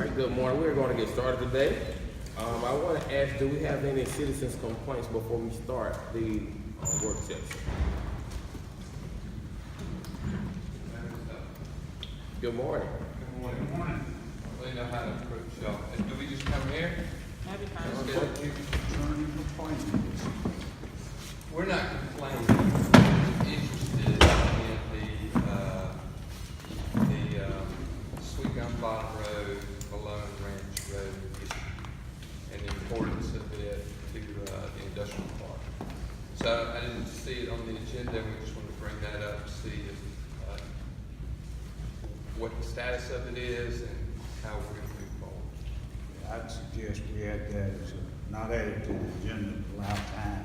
right, good morning. We're going to get started today. I want to ask, do we have any citizens' complaints before we start the work session? Good morning. Good morning. Good morning. We know how to approach y'all. And do we just come here? That'd be fine. We're not complaining. We're interested in the Sweet Gum Bottom Road, Malone Ranch Road issue, and the importance of it to the industrial park. So I didn't see it on the agenda. We just wanted to bring that up to see if, what the status of it is and how we're going to move forward. I'd suggest we add that as not added to the agenda, to allow time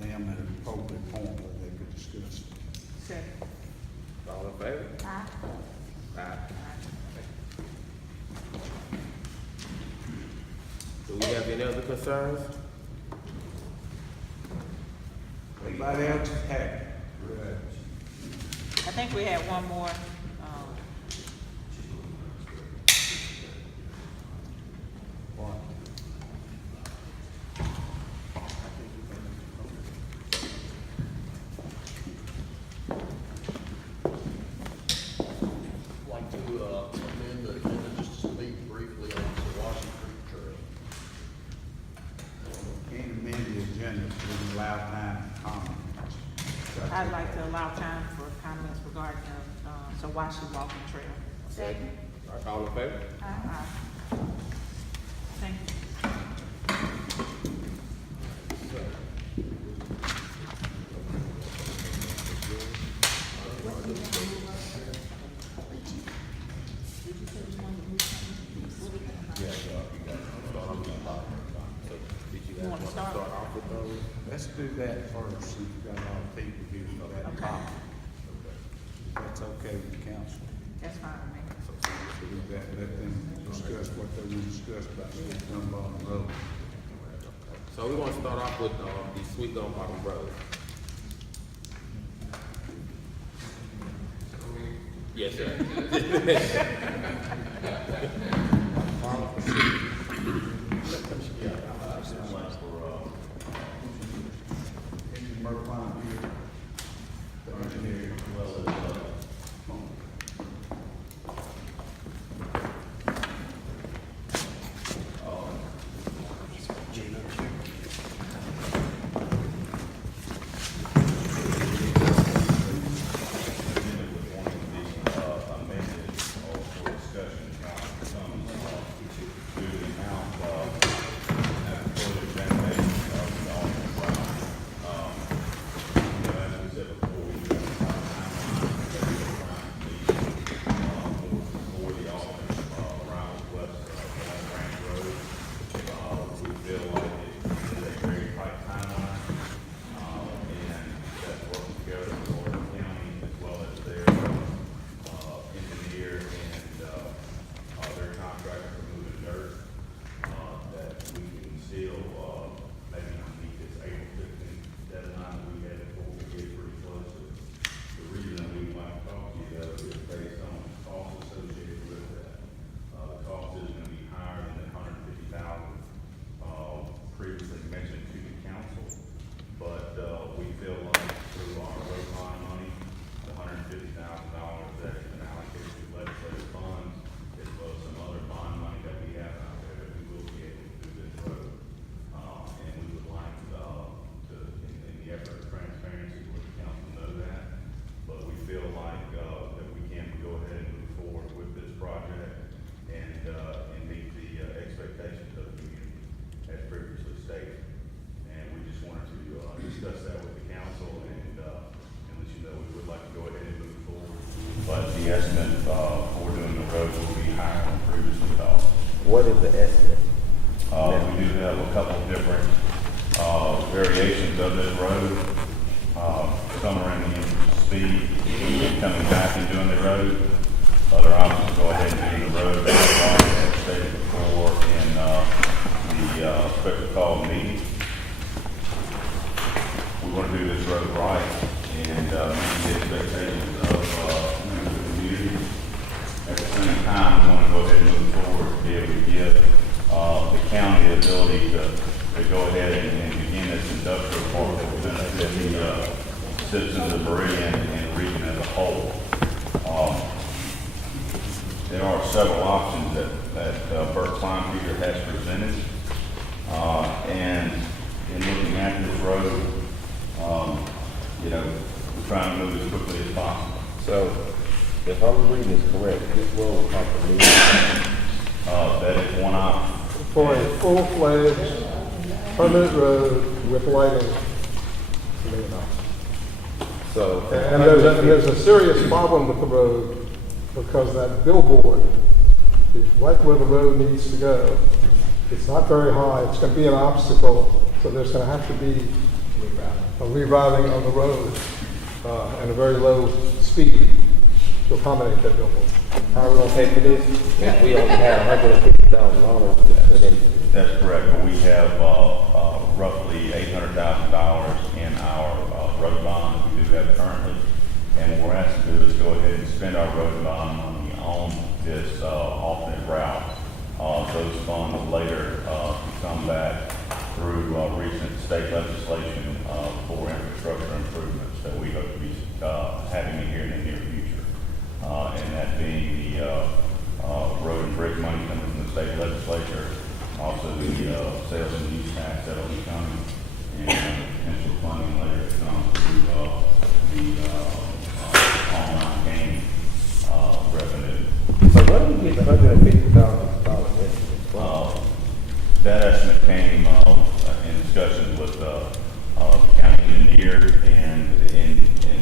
for them at an appropriate point where they could discuss it. Second. All in favor? Aye. Aye. Do we have any other concerns? Everybody else is happy. I think we had one more, What? Like to amend the agenda just to speak briefly on the Washington Creek Trail. Can't amend the agenda to allow time for comments. I'd like to allow time for comments regarding the Sawashi Walking Trail. Second. All right, all in favor? Aye. Thank you. Did you guys You want wanna to start? start off with those? Let's do that first, since we've got a lot of people here for that Okay. topic. If that's okay with the council. That's fine with me. So do that, let them discuss what they will discuss about Sweet Gum Bottom Road. So we want to start off with the Sweet Gum Bottom Road. Yes, sir. Engineer Klein here. The engineer, previously mentioned to the council, but we feel like through our road bond money, the $150,000 that has been allocated to legislative funds, as well as some other bond money that we have out there, that we will be able to do this road. And we would like to, in the effort of transparency, let the council know that. But we feel like that we can go ahead and move forward with this project and meet the expectations of the community as previously stated. And we just wanted to discuss that with the council and let you know we would like to go ahead and move forward. But the estimate for doing the road will be higher than previously thought. What is the estimate? We do have a couple of different variations of this road. Some are in the interest of speed, coming back and doing the road. Other options go ahead and do the road as stated before in the special call meeting. We want to do this road right and meet the expectations of the community. At the same time, we want to go ahead and move forward to be able to give, the county the ability to go ahead and begin this industrial park that will benefit the citizens of Meridian and the region as a whole. There are several options that Burt Kleinpeter has presented. And in looking at this road, we're trying to move as quickly as possible. So, if I'm reading this correct, this road will cost $1 million. That is one option. For a full-fledged permanent road with lighting. $1 million. So, And there's a serious problem with the road because that billboard is right where the road needs to go. It's not very high, it's gonna be an obstacle, so there's gonna have to be a rerouting of the road, and a very low speed to accommodate that billboard. how are we gonna pay for this? If we only had $150,000 to put in. That's correct, but we have roughly $800,000 in our road bond we do have currently. And what we're asked to do is go ahead and spend our road bond money on this alternate route. Those funds later come back through recent state legislation for infrastructure improvements that we hope to be having here in the near future. And that being the road and bridge money coming from the state legislature, also the sales and use tax that will be coming, and potential funding later to come through the online game revenue. So where do we get the $150,000 from? That estimate came in discussions with the county engineer, and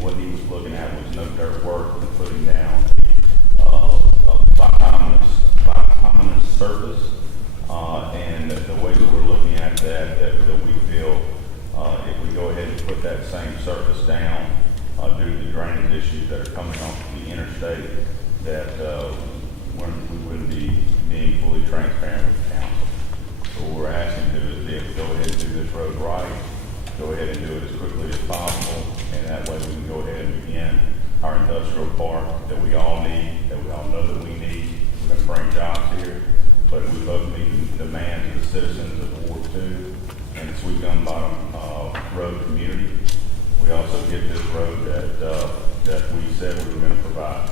what he was looking at was no dirt work and putting down bituminous surface. And the way that we're looking at that we feel if we go ahead and put that same surface down due to the drainage issues that are coming off the interstate, that we wouldn't be being fully transparent with the council. So what we're asking to do is be able to go ahead and do this road right, go ahead and do it as quickly as possible, and that way we can go ahead and begin our industrial park that we all need, that we all know that we need. We're going to bring jobs here, but we both meet the demands of the citizens of Ward 2 and the Sweet Gum Bottom Road community. We also get this road that we said we were going to provide.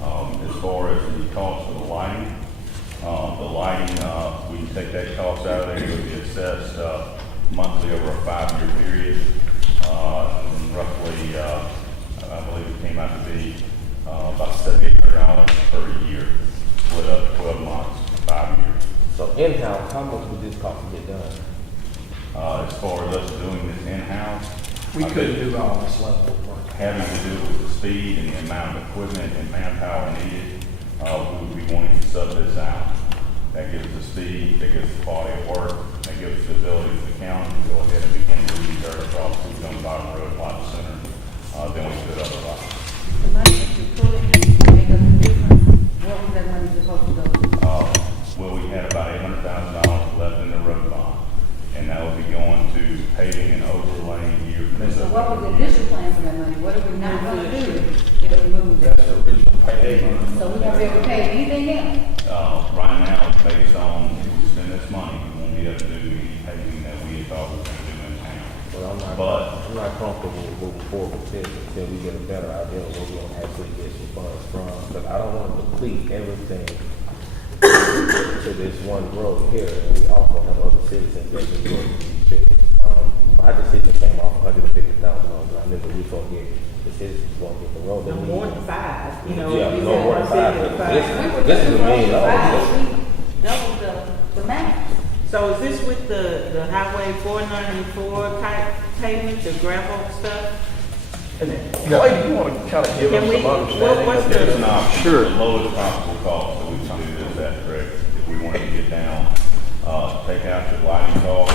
As far as the cost of the lighting, we can take that cost out of there. It will be assessed monthly over a 5-year period. Roughly, I believe it came out to be about $7,800 per year, split up 12 months, 5 years. So in-house, how much would this cost to get done? As far as us doing this in-house, We couldn't do all this level of work. having to do with the speed and the amount of equipment and manpower needed, we would be wanting to sub this out. That gives us the speed, that gives us the quality of work, that gives us the ability for the county to go ahead and begin moving dirt across the Gum Bottom Road a lot sooner than we could otherwise. The money that you pull in to make up the difference, where was that money supposed to go? Well, we had about $800,000 left in the road bond, and that will be going to paving and overlaying here. So what was the initial plan for that money? What are we not gonna do if we move it? That's the original payment. So we won't be able to pay anything else? Right now, based on if we spend this money, we won't be able to do any paving that we thought we were going to do in town. Well, I'm not comfortable moving forward with this until we get a better idea of where we're gonna actually get some funds from. But I don't want to deplete everything to this one road here, and we also have other citizens that just want to be fixed. My decision came off $150,000, and I knew that we were gonna get the citizens won't get the road. No that we more need. than 5, you know. Yeah, we no said more than 5. 175. This is $1 million. Double the amount. So is this with the Highway 494 type pavement, the gravel stuff? Clay, do you want to kind of give Can us we- some understanding what's of the- this? It's an option, Sure. the lowest possible cost that we can do this at, correct? If we wanted to get down, take out your lighting cost,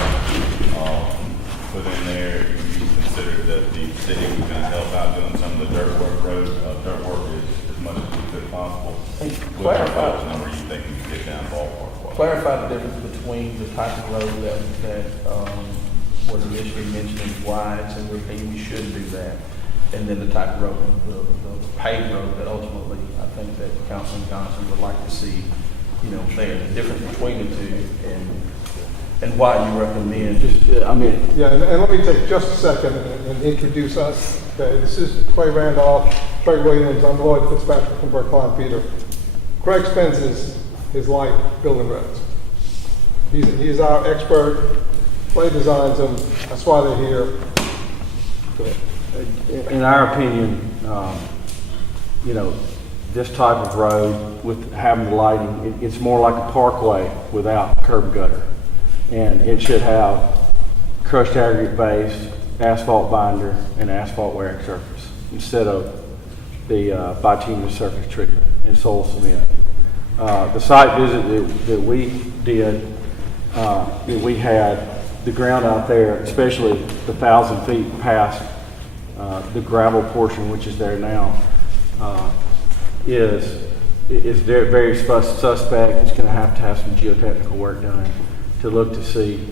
put in there, you consider that the city was gonna help out doing some of the dirt work as much as we could possible. And What clarify- number you think you could get down ballpark? Clarify the difference between the type of road that was initially mentioned as wides, and we're thinking we should do that, and then the type of road, the paved road that ultimately, I think that Councilman Johnson would like to see there, the difference between the two, and why you recommend, I mean, Yeah, and let me take just a second and introduce us. Okay, this is Clay Randolph, Craig Williams, I'm Lloyd Fitzpatrick from Brookline Peter. Craig spends his life building roads. He's our expert. Clay designs them. That's why they're here. Go ahead. In our opinion, this type of road with having the lighting, it's more like a parkway without curb and gutter. And it should have crushed aggregate base, asphalt binder, and asphalt wearing surface instead of the bituminous surface treatment and soil cement. The site visit that we did, we had the ground out there, especially the 1,000 feet past the gravel portion, which is there now, is very, very suspect. It's going to have some geotechnical work done to look to see,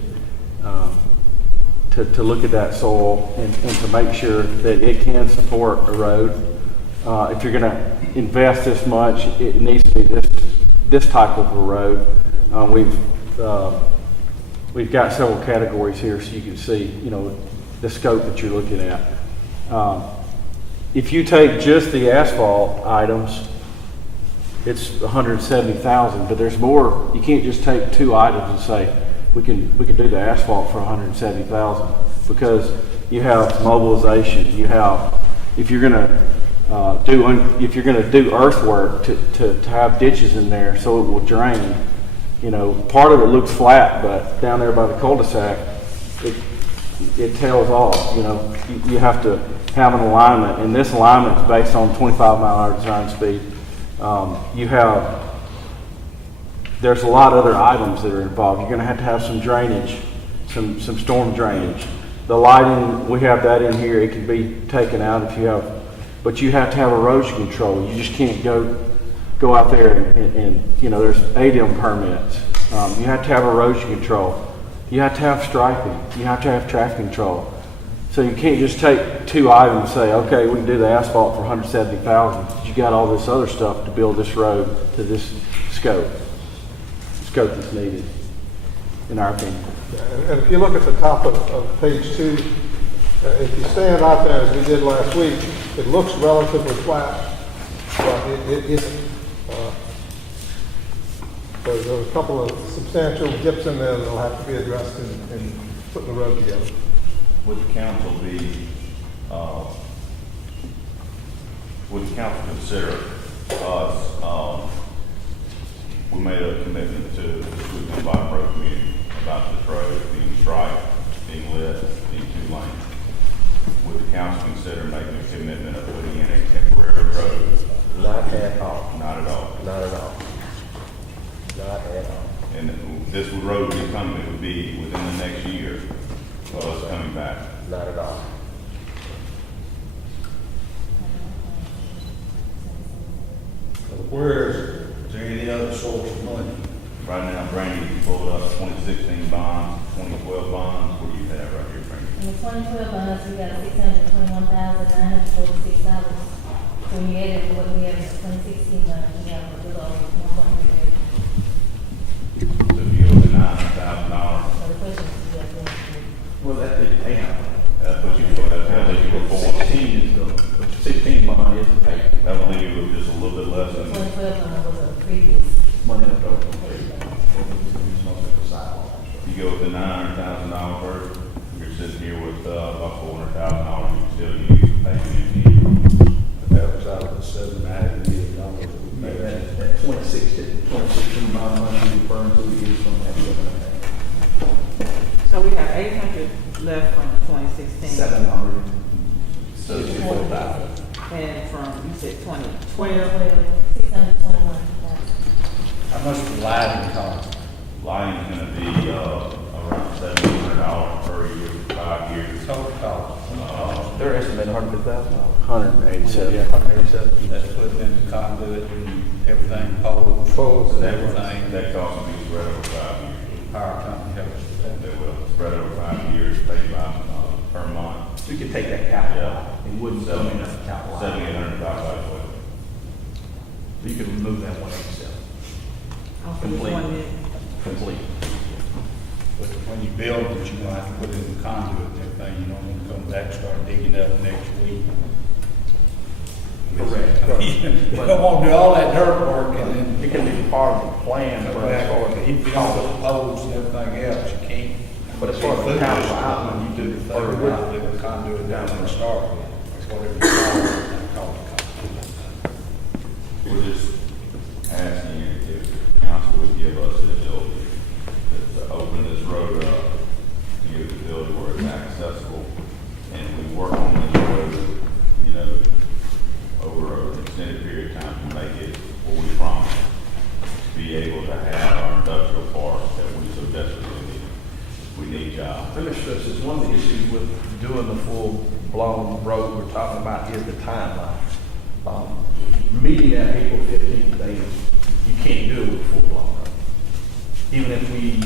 to look at that soil and to make sure that it can support a road. If you're going to invest this much, it needs to be this type of a road. We've got several categories here, so you can see, the scope that you're looking at. If you take just the asphalt items, it's $170,000, but there's more. You can't just take two items and say we can do the asphalt for $170,000, because you have mobilization. You have, if you're gonna do earthwork to have ditches in there so it will drain. Part of it looks flat, but down there by the cul-de-sac, it tails off. You have to have an alignment, and this alignment is based on 25-mile-an-hour design speed. There's a lot of other items that are involved. You're going to have some drainage, some storm drainage. The lighting, we have that in here. It can be taken out if you have, but you have to have erosion control. You just can't go out there and there's ADM permits. You have to have erosion control. You have to have striping. You have to have traffic control. So you can't just take two items and say, okay, we can do the asphalt for $170,000. You got all this other stuff to build this road to this scope that's needed, in our opinion. And if you look at the top of page 2, if you stand out there as we did last week, it looks relatively flat, but it isn't. So there's a couple of substantial dips in there that'll have to be addressed in putting the road together. Would the council consider us, we made a commitment to the Sweet Gum Bottom Road community about this road being striped, being lit, being 2 lane. Would the council consider making a commitment of putting in a temporary road? Not at all. Not at all. Not at all. Not at all. And this road would be within the next year of us coming back. Not at all. Where is there any other source of money? Right now, Brandy pulled up 2016 bonds, 2012 bonds. What do you have right here, Brandy? In the 2012 bonds, we got $621,946. So when you add it to what we have in the 2016 bonds, we have a little over $1.3 million. So if you go to $9,000, So the question is, Well, that didn't pay out. that puts you, that leaves you with 16 bond is the pay. that will leave you with just a little bit less the than. 2012 bond was a previous. Money left over. You go with the $900,000 version, you're sitting here with about $400,000 you can still use to pay That was out of the $7.5 million we made. That 2016 bond money you're referring to is from that. So we have 800 left from 2016. 764,000. And from, you said 2012. 621,000. How much would lighting cost? Lighting's gonna be around $1,700 per year, 5 years. Total cost. They're estimating $150,000. 187. Yeah, 187. That's putting in the conduit and everything, poles and everything. That cost will be spread over 5 years. Power company helps with that. They will spread over 5 years, paid by per month. So you could take that capital Yeah. out. It wouldn't come in as a capital out. $7,800 So you could remove that 187. Okay, Complete. one minute. complete. But when you build it, you're gonna have to put in the conduit and everything, you don't want to come back and start digging up next week. Correct. You don't want to do all that dirt work and then. It can be part of the plan, but as far as, If you don't put poles and everything else, you can't. but as far as the council outline, you do the Third third round, round. the conduit down in the start, whatever you call it. We're just asking if the council would give us the ability to open this road up, give the ability where it's accessible, and we work on this road, you know, over an extended period of time to make it what we promised, to be able to have our industrial park that we so desperately need. We need jobs. Let me stress this, one of the issues with doing the full-blown road we're talking about is the timeline. Meeting that April 15th date, you can't do it with a full-blown road. Even if we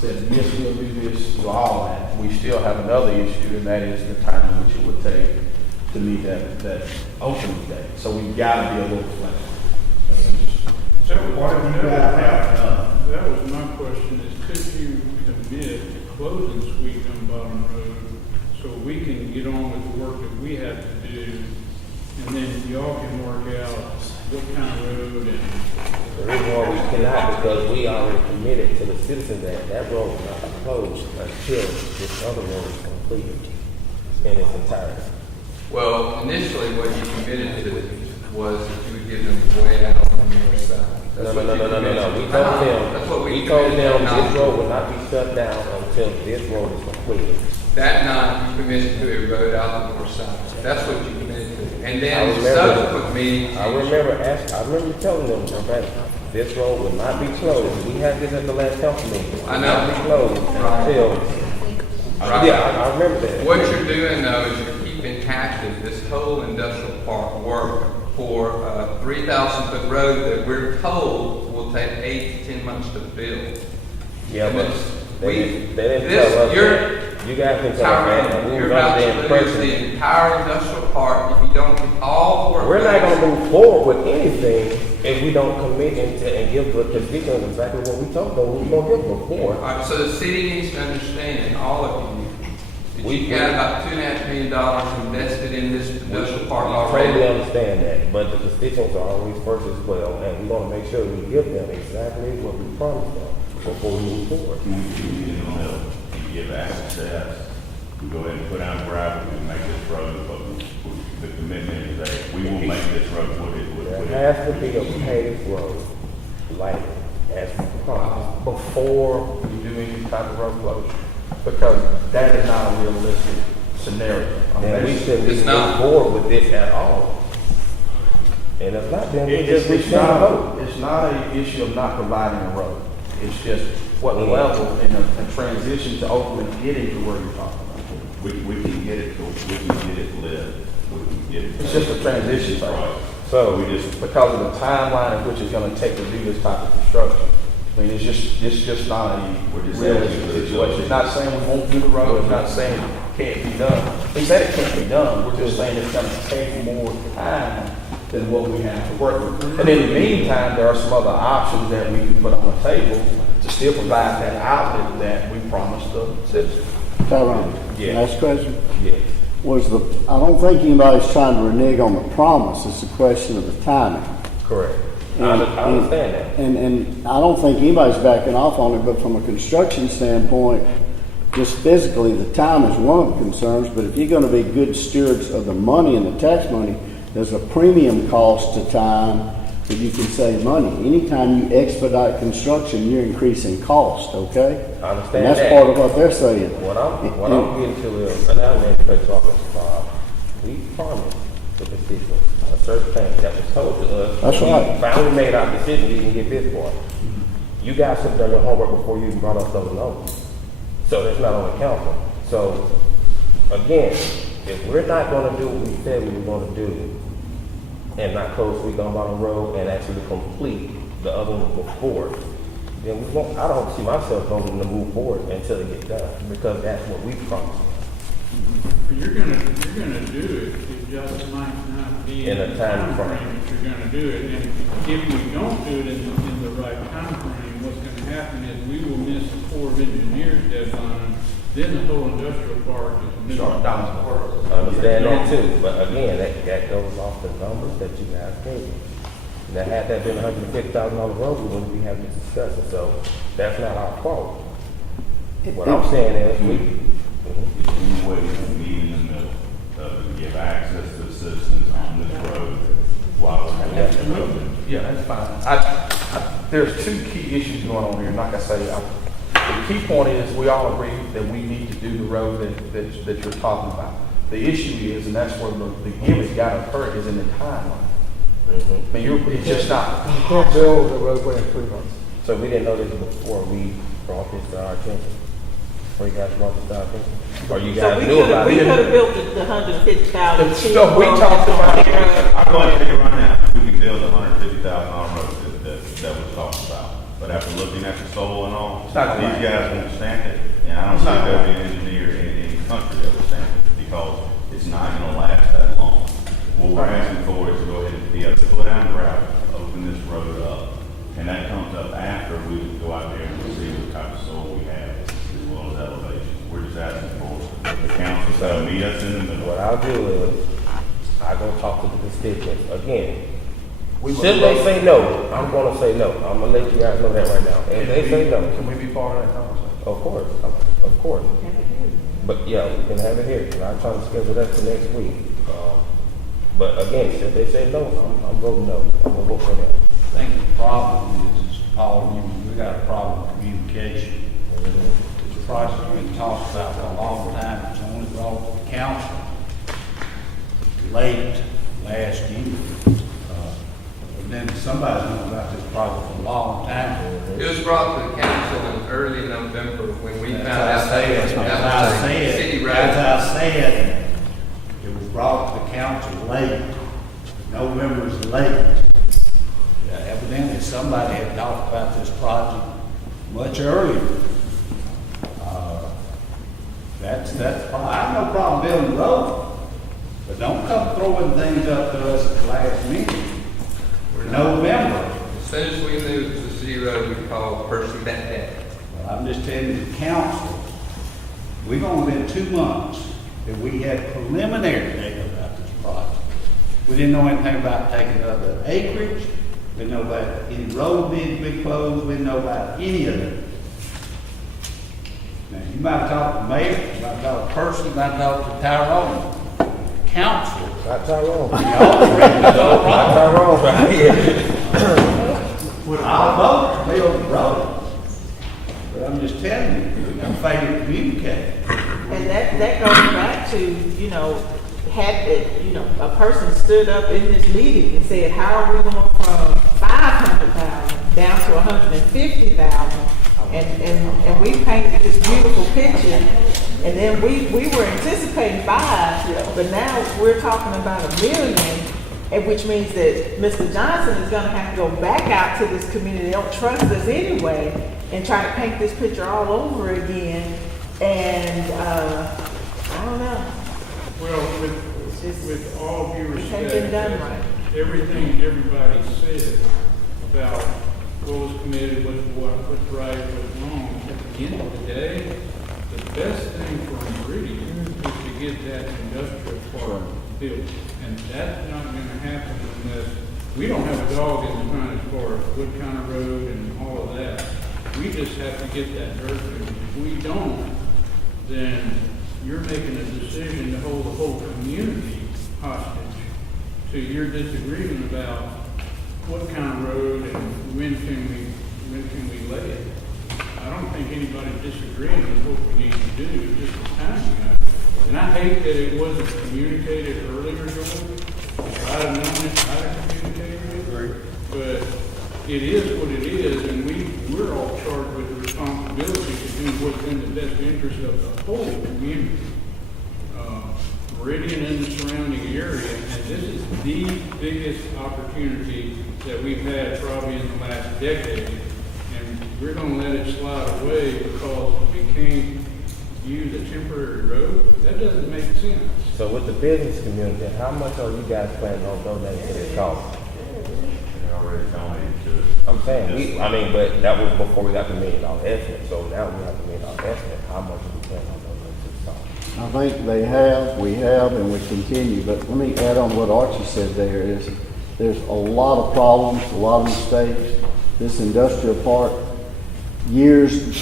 said, yes, we'll do this, do all that, we still have another issue, and that is the time in which it would take to meet that opening date. So we've got to be a little flexible. So what have you guys have done? That was my question, is could you commit to closing Sweet Gum Bottom Road so we can get on with the work that we have to do, and then y'all can work out what kind of road and. The reason why we cannot, because we already committed to the citizens that road will not be closed until this other road is completed in its entirety. Well, initially, what you committed to was that you would give them the way out on the north side. That's what you committed. We That's what we told committed them not this to. road will not be shut down until this road is completed. That night, you committed to a road out the north side. That's what you committed to. And I then remember- subsequent meetings. I remember telling them, okay, this road will not be closed. We had this at the last council meeting. I know. It will not be closed Right. until, Right. yeah, I remember that. What you're doing though is you're keeping active this whole industrial park work for a 3,000-foot road that we're told will take 8 to 10 months to build. Yeah, And but it's- they didn't this- tell us you're- that. You guys can tell us that. Tyrone, We you're was under about the to lose impression. the entire industrial park if you don't get all the work. We're not done. gonna move forward with anything if we don't commit and give the constituents exactly what we told them we were gonna give them before. All right, so the city needs to understand, all of you, that We- you've got about $2.5 million invested in this industrial park I totally already. understand that, but the constituents are always first as well, and we wanna make sure we give them exactly what we promised them before we move forward. You get in the middle, you give access, we go ahead and put down gravel, we make this road, but the commitment is that we will make this road what it would. There has to be a paved road, like, as promised. Before you do any type of road closure, because that is not a realistic scenario. Then we shouldn't It's be not. moving forward with this at all. And if not, then we just It's rescind the vote. not, it's not an issue of not providing a road. It's just what Yeah. level in a transition to ultimately getting to where you're talking about. We can get it, we can get it lit, we can get it. It's just a transition phase. Right. So, We just, Because of the timeline in which it's gonna take to do this type of construction. I mean, it's just not a We're just realistic asking for the situation. It's not saying we won't do the road, it's not saying it can't be done. We said it can't be done, we're just saying it's gonna take more time than what we have to work with. And in the meantime, there are some other options that we can put on the table to still provide that outlet that we promised the citizens. Tyrone, Yeah. last question. yes. I don't think anybody's trying to renege on the promise, it's a question of the timing. Correct. I And- understand that. And I don't think anybody's backing off on it, but from a construction standpoint, just physically, the time is one of the concerns, but if you're gonna be good stewards of the money and the tax money, there's a premium cost to time that you can save money. Anytime you expedite construction, you're increasing cost, okay? I understand And that's that. part of what they're saying. What I'm getting to is, and I went to talk to Bob, we promised the constituents a certain thing that was told to us. That's right. We finally made our decision to even get this far. You guys should have done your homework before you even brought up those numbers. So that's not on the council. So, again, if we're not gonna do what we said we were gonna do, and not close Sweet Gum Bottom Road and actually complete the other one before, then we won't, I don't see myself voting to move forward until it gets done, because that's what we promised. But you're gonna do it, it just might not be In a time frame. that you're gonna do it, and if we don't do it in the right time the Corps of Engineers deadline, then the whole industrial park is Start down the world. I understand that too, but again, that goes off the numbers that you guys gave me. Now, had that been $150,000 road, we wouldn't be having this discussion, so that's not our fault. What I'm saying is, we, Is there any way we can meet in the middle, to give access to the citizens on this road while we're having that road? Yeah, that's fine. There's two key issues going on here, and like I say, the key point is, we all agree that we need to do the road that you're talking about. The issue is, and that's where the gimmick got to occur, is in the timeline. I mean, it's just not. You can't build a roadway in 3 months. so we didn't know this before we brought this to our attention? Before you guys brought this to our attention? Or you So guys we knew about could it? have built the 150,000. The stuff we talked about. I'm going to tell you right now, we can build a $150,000 road that was talked about. But after looking at the soil and all, these not gonna guys won't stand it. And I don't think there'll be an engineer in the country that will stand it because it's not going to last that long. What we're asking for is to go ahead and be able to put down gravel, open this road up. And that comes up after we go out there and see what type of soil we have as well as elevation. We're just asking for the council to meet us in the middle. What I'll do is, I go talk to the constituents. Again, should they say no, I'm gonna say no. I'm gonna let you guys know that right now. If they say no, Can we be part of that conversation? of course. But yeah, we can have it here. And I'm trying to schedule that for next week. But again, if they say no, I'm voting no. I'm gonna vote for that. I think the problem is, Paul, we got a problem with communication. This project has been talked about for a long time, it's only brought to the council late last year. And then somebody's known about this project for a long time. It was brought to the council in early November when we found That's out how I that said, that was a city road. As I said, it was brought to the council late. November's late. Yeah, evidently, somebody had talked about this project much earlier. That's fine. I have no problem building a road, but don't come throwing things up to us at the last minute. November. As soon as we knew it was a city road, we called the person that day. Well, I'm just telling you, the council, we've only been 2 months that we had preliminary data about this project. We didn't know anything about taking other acreage. We didn't know about any road bids we closed. We didn't know about any of it. Now, you might talk to the mayor, you might talk to person, you might talk to Tyrone. Council. Not Tyrone. Y'all ready to go Not wrong. Tyrone, right here. I'll vote to build the road. But I'm just telling you, I'm failing to communicate. And that goes back to, had it, a person stood up in this meeting and said, how are we going from 500,000 down to 150,000? And we painted this beautiful picture, and then we were anticipating 5, but now we're talking about $1 million, and which means that Mr. Johnson is gonna have to go back out to this community, they don't trust us anyway, and try to paint this picture all over again, and, I don't know. Well, with all due It respect, hasn't been done right. everything everybody said about what was committed, what's right, what's wrong, at the end of the day, the best thing for Meridian is to get that industrial park built. And that's not gonna happen unless, we don't have a dog in the hunt as far as what kind of road and all of that. We just have to get that dirt moved. If we don't, then you're making a decision to hold the whole community hostage to your disagreement about what kind of road and when can we lay it. I don't think anybody's disagreeing with what we need to do, it's just the timing of it. And I hate that it wasn't communicated earlier, George. If I'd have known it, I'd have communicated it. But it is what it is, and we're all charged with the responsibility to do what's in the best interest of the whole community. Meridian and the surrounding area, and this is the biggest opportunity that we've had probably in the last decade. And we're gonna let it slide away because we can't use a temporary road? That doesn't make sense. So with the business community, how much are you guys planning on donating to this cause? They already already donated to it. I'm saying, but that was before we got the $1 million estimate, so now we have the $1 million estimate, how much are we paying on those to the I think we have, and we continue, but let me add on what Archie said there is, there's a lot of problems, a lot of mistakes. This industrial park,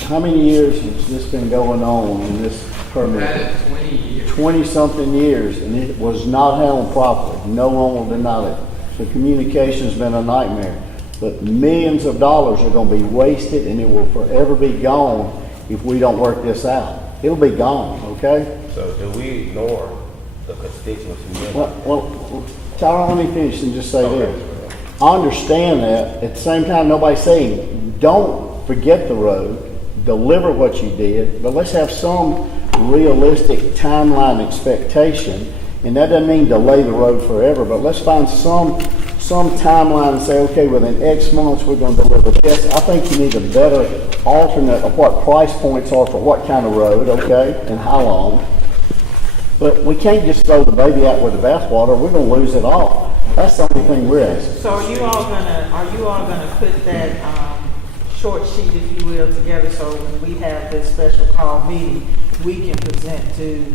how many years has this been going on in this permit? We've had it 20 years. 20-something years, and it was not handled properly. No one will deny it. The communication's been a nightmare. But millions of dollars are going to be wasted, and it will forever be gone if we don't work this out. It'll be gone, okay? So do we ignore the constituency? Well, Tyrone, let me finish and just say Okay. this. I understand that. At the same time, nobody's saying, don't forget the road, deliver what you did, but let's have some realistic timeline expectation. And that doesn't mean delay the road forever, but let's find some timeline and say, okay, within X months, we're going to deliver this. I think you need a better alternate of what price points are for what kind of road, okay, and how long. But we can't just throw the baby out with the bathwater. We're going to lose it all. That's the only thing we're asking. So are you all gonna put that, short sheet, if you will, together so when we have this special call meeting, we can present to,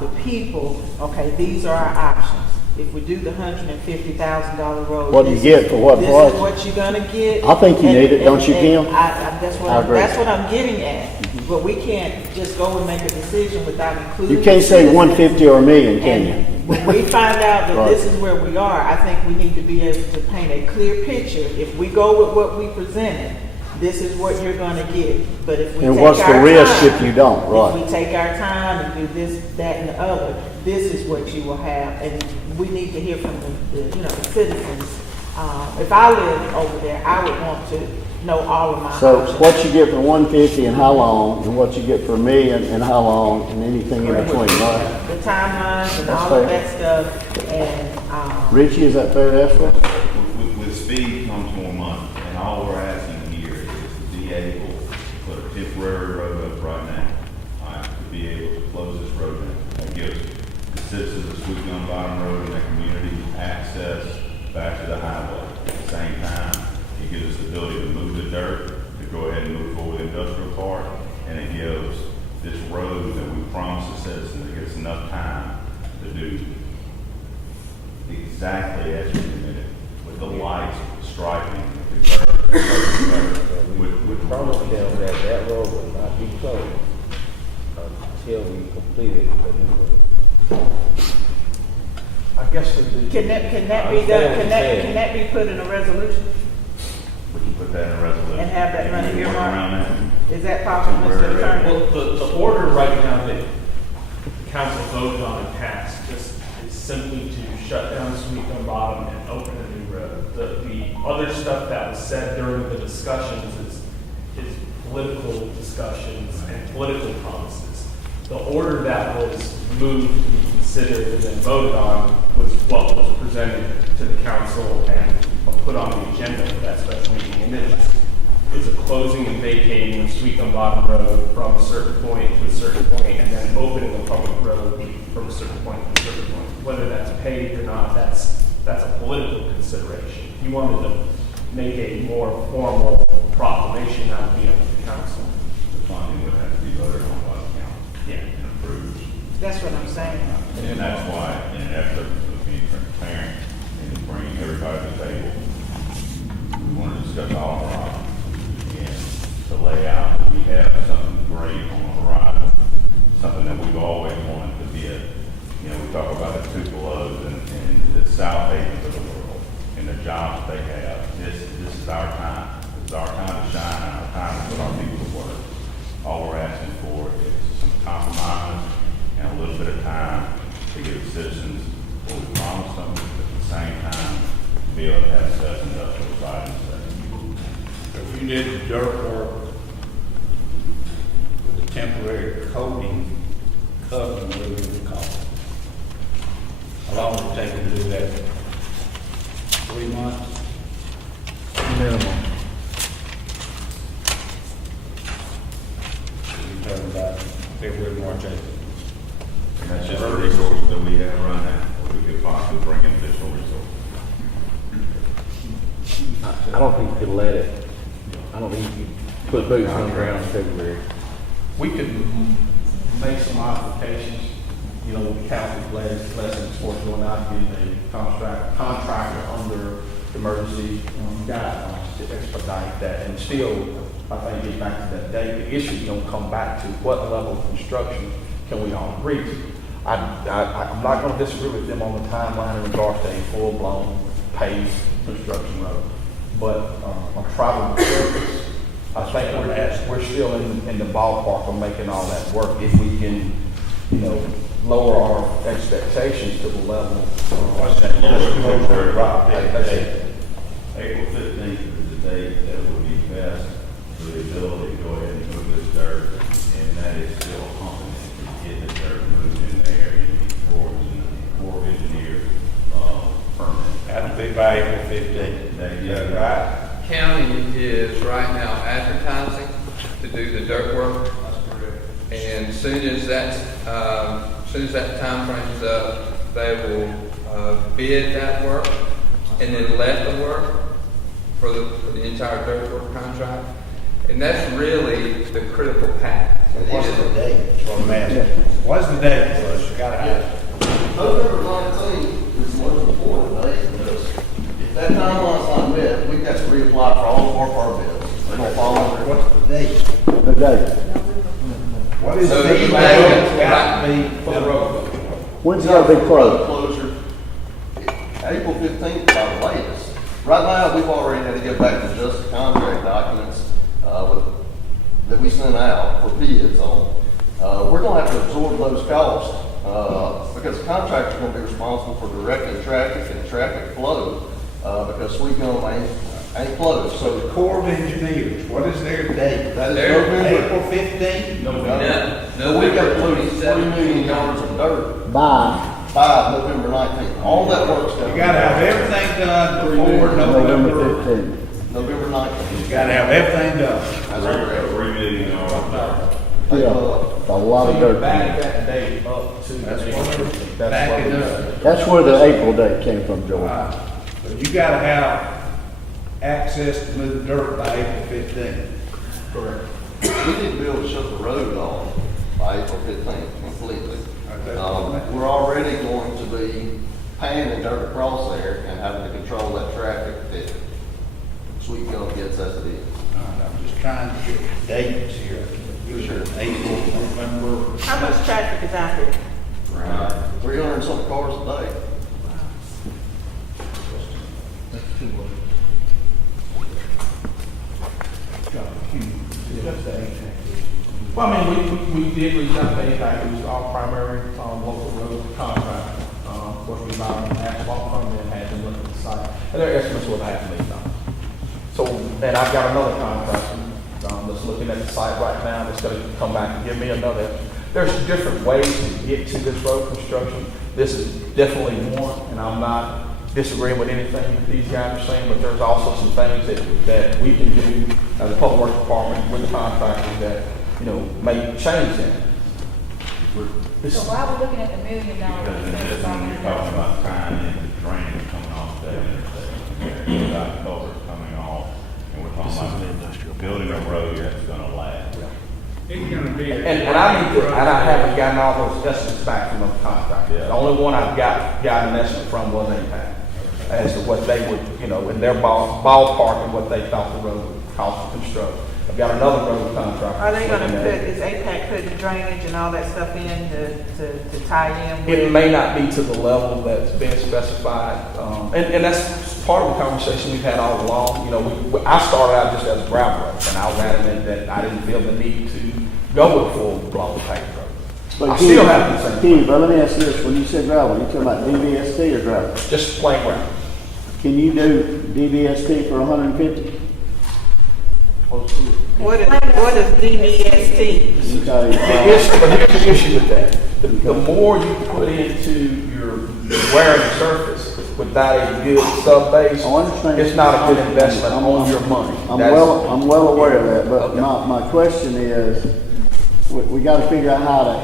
the people, okay, these are our options. If we do the $150,000 road. What do you get for what This price? is what you're gonna get. I think you need it, don't you, Kim? That's I agree. that's what I'm getting at. But we can't just go and make a decision without including. You can't the say citizens. 150 or a million, can you? And when we find out that Right. this is where we are, I think we need to be able to paint a clear picture. If we go with what we presented, this is what you're gonna get. But if we And take what's the our risk time- if you don't, right? If we take our time and do this, that, and the other, this is what you will have. And we need to hear from the citizens. If I lived over there, I would want to know all of my So options. what you get for 150 and how long, and what you get for a million and how long, and anything in between, right? The timelines and That's all of fair. that stuff, and, Richie, is that fair to ask for? With speed comes more money, and all we're asking here is to be able to put a temporary road up right now. All right, to be able to close this road down. That gives the citizens of Sweet Gum Bottom Road and that community access back to the highway. At the same time, it gives us the ability to move the dirt, to go ahead and move forward the industrial park, and it gives this road that we promised the citizens, it gives us enough time to do exactly as we committed, with the lights, with the striping, with the curb, We promised them that that road would not be closed until we completed the new road. I guess can that be done, can that be put in a resolution? we can put that in a resolution. And have that money If you work earmarked? around that. Is that possible, Mr. Attorney? Well, the order right now that the council voted on and passed is simply to shut down Sweet Gum Bottom and open a new road. The other stuff that was said during the discussions is political discussions and political promises. The order that was moved to be considered and then voted on was what was presented to the council and put on the agenda for that special meeting. And then it's a closing and vacating of Sweet Gum Bottom Road from a certain point to a certain point, and then opening a public road from a certain point to a certain point. Whether that's paved or not, that's a political consideration. If you wanted to make a more formal proclamation, that would be up to the council. The funding would have to be voted on by the council. Yeah. And approved. That's what I'm saying. And that's why, in an effort to be transparent and to bring everybody to the table, we want to discuss all of our options and to lay out that we have something great on the horizon, something that we've always wanted to be we talk about the Tupelos and the South Havens of the world and the jobs they have. This is our time. It's our time to shine and our time to put our people to work. All we're asking for is some compromise and a little bit of time to give the citizens what we promised them, but at the same time, to be able to have such industrial side and stuff. If you did the dirt work with a temporary coating, covering, whatever you call it, how long would it take to do that? 3 months? Minimum. You're talking about February, March, April. And that's just the resources that we have right now, or we could possibly bring in additional resources. I don't think you can put boots on the ground in February. We could make some modifications, you know, with the council's lessons for going out and getting a contractor under emergency guidelines to expedite that. And still, I think get back to that day, the issue is gonna come back to what level of construction can we all agree to? I'm not gonna disagree with them on the timeline in regards to a full-blown paved construction road. But on tribal surface, I think we're still in the ballpark of making all that work if we can, you know, lower our expectations to the level. What's that? April 15th is the date that would be best for the ability to go ahead and move this dirt, and that is still a company to get the dirt moved in there and Corps of Engineers permit. That'll be by April 15th. Is that right? County is right now advertising to do the dirt work. And as soon as that time frame's up, they will bid that work and then let the work for the entire dirt work contract. And that's really the critical path. What's the date? That's what I'm asking. What's the date, Bush? You gotta have it. November 19th is the most important date, because if that timeline's not met, we've got to reapply for all of our bids. They're gonna fall under. What's the date? The date. What is So the the date? date- It's got to be For the road. When's it gonna be closed? Closure, April 15th by the latest. Right now, we've already had to go back to just the contract documents, that we sent out for bids on. We're gonna have to absorb those costs, because the contractor's gonna be responsible for directing traffic and traffic flow, because Sweet Gum ain't closed. So the Corps of Engineers, what is their date? That is There- November. April 15th? But we got to move 3 million yards of dirt By by November 19th. All that work's got to You gotta have everything done before November November. 15th. November 19th. You gotta have everything done. That's correct. Rebidding all of that. Yeah, a lot of So you dirt. back that date up to. That's the what April we're 15th. That's backing what we're up. saying. That's where the April date came from, George. But you gotta have access to move dirt by April 15th. Correct. We need to be able to shut the road off by April 15th completely. We're already going to be panning dirt across there and having to control that traffic that Sweet Gum gets as it is. All right, I'm just trying to get dates here. Sure. April, November. How much traffic is out there? 300 and some cars a day. Well, I mean, we did reach out to APAC, who's our primary, local road contractor. Of course, we bought an asphalt from them, had them look at the site, and their estimates were $500,000. So, and I've got another contractor, that's looking at the site right now, that's gonna come back and give me another. There's different ways to get to this road construction. This is definitely one, and I'm not disagreeing with anything that these guys are saying, but there's also some things that we can do as a public works department with the contractors that, you know, may change that. So why are we looking at the $1 million? Because in this one, you're talking about tying in the drainage coming off that intersection. You've got culverts coming off, and we're talking about building a road that's gonna last. It's gonna be. And I haven't gotten all those estimates back from the contractor. Yeah. The only one I've gotten an estimate from was APAC, as to what they would, you know, in their ballpark and what they thought the road would cost to construct. I've got another road contractor. Are they gonna looking put, at it. is APAC putting drainage and all that stuff in to tie in It with? may not be to the level that's been specified, and that's part of the conversation we've had all along. You know, I started out just as a gravel road, and I was adamant that I didn't feel the need to go with a full-blown paved road. But I still have the same, Kenny, but let me ask you this, when you said gravel, you talking about DVST or gravel? just plain gravel. Can you do DVST for 150? What is DVST? Okay, But here's the issue with that. The more you put into your wearing surface without a good sub-base, I understand. it's not a good investment on your money. I'm That's- well aware of that, but Okay. my question is, we gotta figure out how to,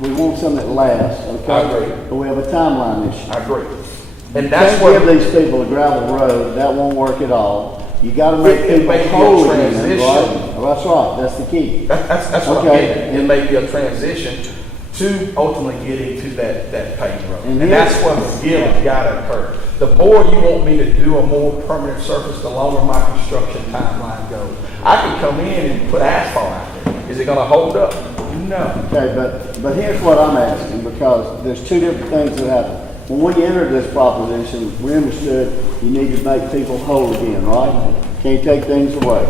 we want something that lasts, okay? I agree. But we have a timeline issue. I agree. And You that's can't what, give these people a gravel road, that won't work at all. You gotta make It may people be a whole again, transition. right? That's right, that's the key. That's what I'm Okay. getting at. It may be a transition to ultimately getting to that paved road. And And here's- that's where the give gotta occur. The more you want me to do a more permanent surface, the longer my construction timeline goes. I can come in and put asphalt out there. Is it gonna hold up? No. Okay, but here's what I'm asking, because there's two different things that happen. When we entered this proposition, we understood you need to make people whole again, right? Can't take things away.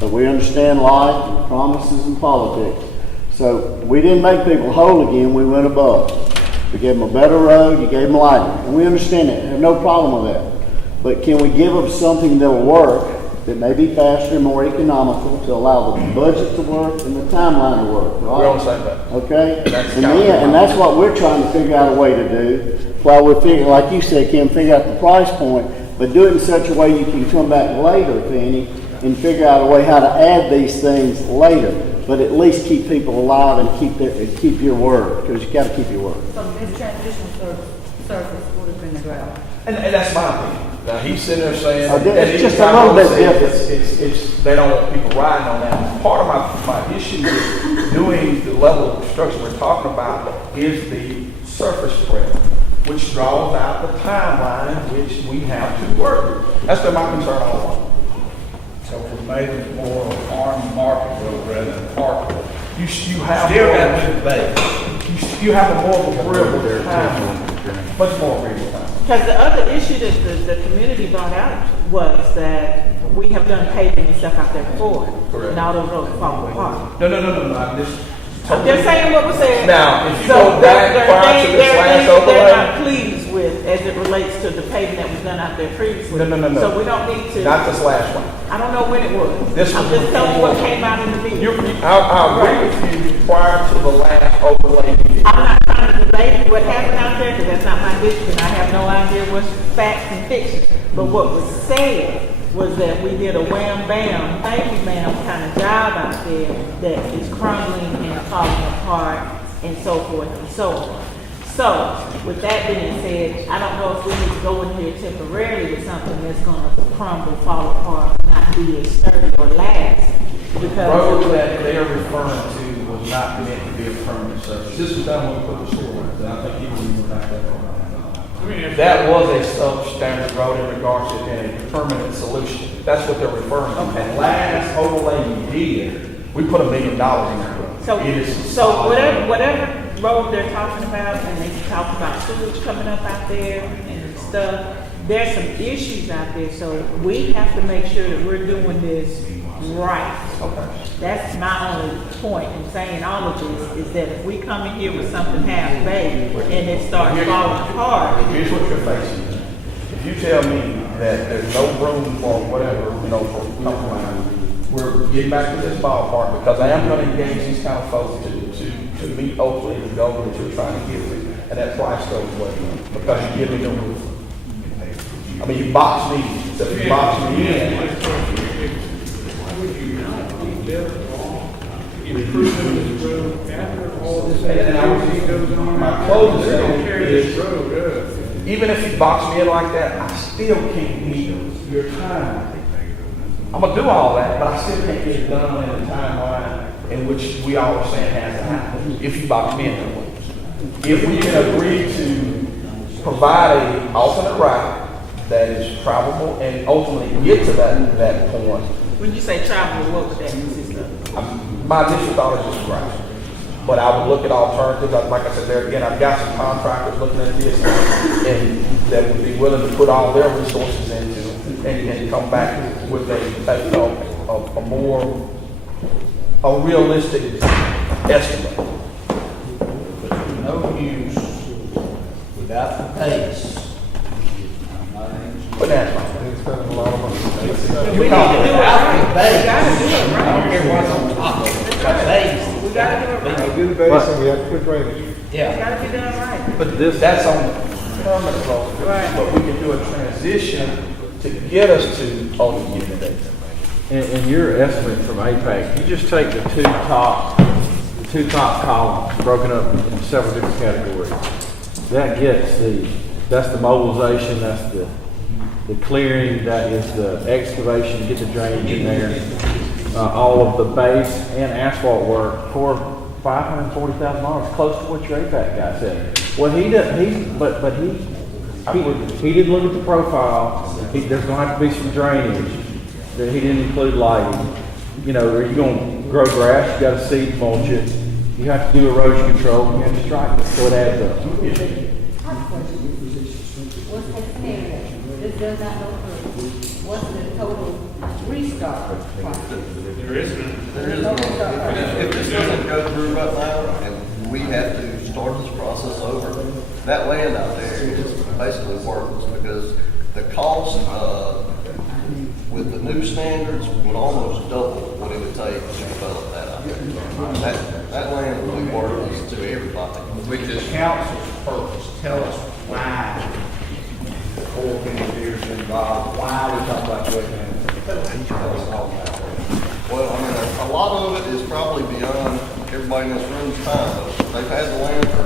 But we understand life and promises and politics. So we didn't make people whole again, we went above. We gave them a better road, you gave them lighting, and we understand that, have no problem with that. But can we give them something that'll work, that may be faster, more economical, to allow the budget to work and the timeline to work, right? We're on the same page. Okay? That's And kind of- then, and that's what we're trying to figure out a way to do, while we're figuring, like you said, Kim, figure out the price point, but do it in such a way you can come back later, Penny, and figure out a way how to add these things later, but at least keep people alive and keep your word, because you gotta keep your word. So this transitional surface would have been the gravel. And that's my opinion. Now, he's sitting there saying. It's and he's just a trying little to bit say different. they don't want people riding on that. Part of my issue with doing the level of construction we're talking about is the surface spread, which draws out the timeline which we have to work with. That's been my concern all along. So if we made it more farm market road rather than park road. You have Still more- got to do the base. you have a more agreeable timeline, much more agreeable time. Because the other issue that the community brought out was that we have done paving and stuff out there before. Correct. And all those roads fall apart. No. I'm just. I'm just saying what we're saying. Now, if you So go back there are prior to things- this there are last things that they're overlay. not pleased with as it relates to the paving that was done out there previously. No. So we don't need to. Not this last one. I don't know when it was. This I'm was just telling you what before. came out in the video. I'll agree with you prior to the last overlay. I'm not trying to debate what happened out there, because that's not my district, and I have no idea what's facts and fiction. But what was said was that we did a wham bam, thank you ma'am, kind of job out there that is crumbling and falling apart and so forth and so on. So, with that being said, I don't know if we need to go in here temporarily with something that's gonna crumble, fall apart, not be as sturdy or last. The Because road that they are referring to was not meant to be a permanent surface. This was done when we put the sewer lines, and I think you remember back that far. That was a substandard road in regards to being a permanent solution. That's what they're referring to. And last overlay we did, we put $1 million in that road. So, It is so solid. whatever road they're talking about, and they talk about sewage coming up out there and stuff, there's some issues out there, so we have to make sure that we're doing this right. Okay. That's my only point in saying all of this, is that if we come in here with something half-baked and it starts falling apart, Here's what you're facing. If you tell me that there's no room for whatever, for compromise, we're getting back to this ballpark, because I am gonna engage these kind of folks to meet hopefully the goal that you're trying to get to, and that price goes away, because you give me no room. I mean, you box me, so if you box me in, Would you not be better off improving this road after all this activity goes on? my closing They're gonna carry this is, road up. even if you box me in like that, I still can't meet your time. I'm gonna do all that, but I still can't get it done in the timeline in which we all are saying has to happen, if you box me in that way. If we can agree to provide a alternate route that is travelable and ultimately get to that point, when you say travel, what would that consist of? my initial thought is just grass. But I would look at alternatives. Like I said, there again, I've got some contractors looking at this and that would be willing to put all their resources into it and come back with a realistic estimate. No use without the base. But that's fine. They're spending a lot of money. We need to do it right. We gotta do it I don't right. care what's on top of it, the base. We gotta do it right. We do the base and we have to put drainage. It Yeah. gotta be done right. But that's on the permanent road. Right. But we can do a transition to get us to ultimate unit. In your estimate from APAC, you just take the two top columns broken up in several different categories. That's the mobilization, that's the the clearing, that is the excavation to get the drainage in there, all of the base and asphalt work for $540,000, close to what your APAC guy said. Well, he didn't, he didn't look at the profile. There's gonna have to be some drainage, that he didn't include lighting. You know, are you gonna grow grass? You gotta seed mulch it. You have to do erosion control, you have to strike it, so it adds up. What's the scenario? This does not go through. What's the total restart process? There isn't. There is no, if this doesn't go through right now, and we have to start this process over, that land out there is basically worthless, because the cost, with the new standards would almost double what it would take to develop that out there. That land would be worthless to everybody. We just council's purpose, tell us why the Corps of Engineers involved, why we talk about wetlands. Tell us all about that. Well, I mean, a lot of it is probably beyond everybody in this room's time. They've had the land for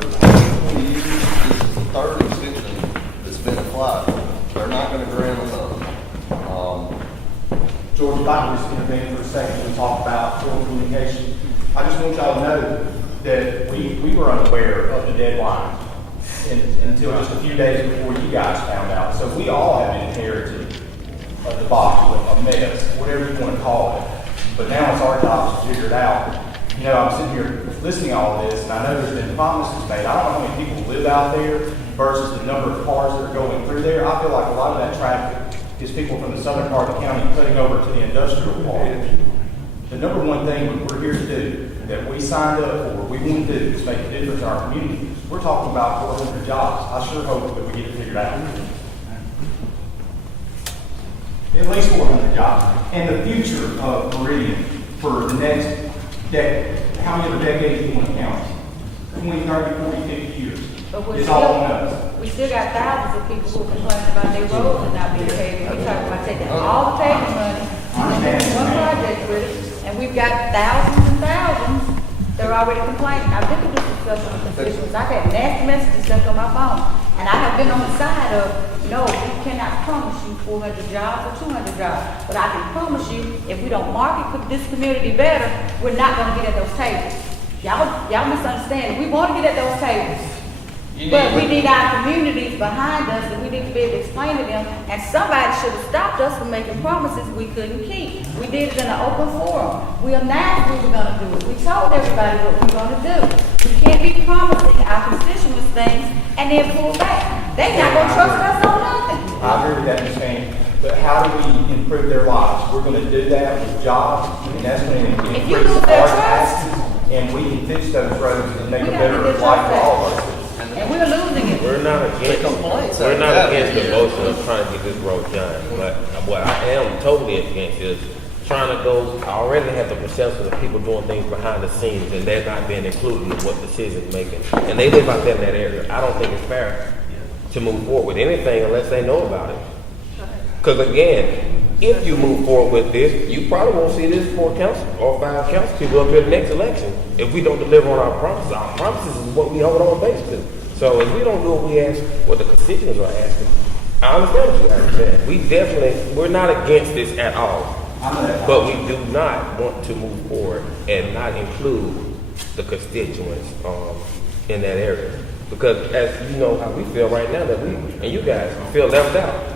20 years. This is the third extension that's been applied. They're not gonna grant another. George, if I could just intervene for a second, we talked about full communication. I just want y'all to know that we were unaware of the deadline until just a few days before you guys found out. So we all have inherited a debacle, a mess, whatever you want to call it. But now it's our job to figure it out. You know, I'm sitting here listening to all this, and I know there's been promises made. I don't know how many people live out there versus the number of cars that are going through there. I feel like a lot of that traffic is people from the southern part of the county cutting over to the industrial part. The number one thing we're here to do, that we signed up for, we want to do, is make a difference in our community. We're talking about 400 jobs. I sure hope that we get it figured out. At least 400 jobs. And the future of Meridian for the next decade. How many other decades do you want to count? 20, 30, 40, 50 years. It's all on us. We still got thousands of people who are complaining about their roads and not being paved. We're talking about taking all the paving money and doing one project with it, and we've got thousands and thousands that are already complaining. I've been through this discussion with constituents. I've had nasty messages sent on my phone, and I have been on the side of, no, we cannot promise you 400 jobs or 200 jobs, but I can promise you, if we don't market this community better, we're not going to get at those tables. Y'all misunderstand. We want to get at those tables. But we need our communities behind us, and we need to be able to explain to them, and somebody should have stopped us from making promises we couldn't keep. We did it in an open forum. We announced we were going to do it. We told everybody what we were going to do. We can't be promising our constituents things and then pull back. They're not going to trust us on nothing. I agree with that, Ms. Kane. But how do we improve their lives? We're going to do that with jobs, and that's going to If you increase lose their our trust, taxes, and we can fix those roads and make we a got to better get their life trust for all of back. us. And we're losing it. We're not against the motion of trying to get this road done, but what I am totally against is trying to go, I already have the perception of people doing things behind the scenes and they're not being included in what decisions making. And they live out there in that area. I don't think it's fair to move forward with anything unless they know about it. Because again, if you move forward with this, you probably won't see this 4 council or 5 council people up here the next election if we don't deliver on our promises. Our promises is what we hold on base to. So if we don't do what we ask, what the constituents are asking, I understand what you guys are saying. We're not against this at all. But we do not want to move forward and not include the constituents in that area. Because as you know how we feel right now, that we, and you guys feel left out.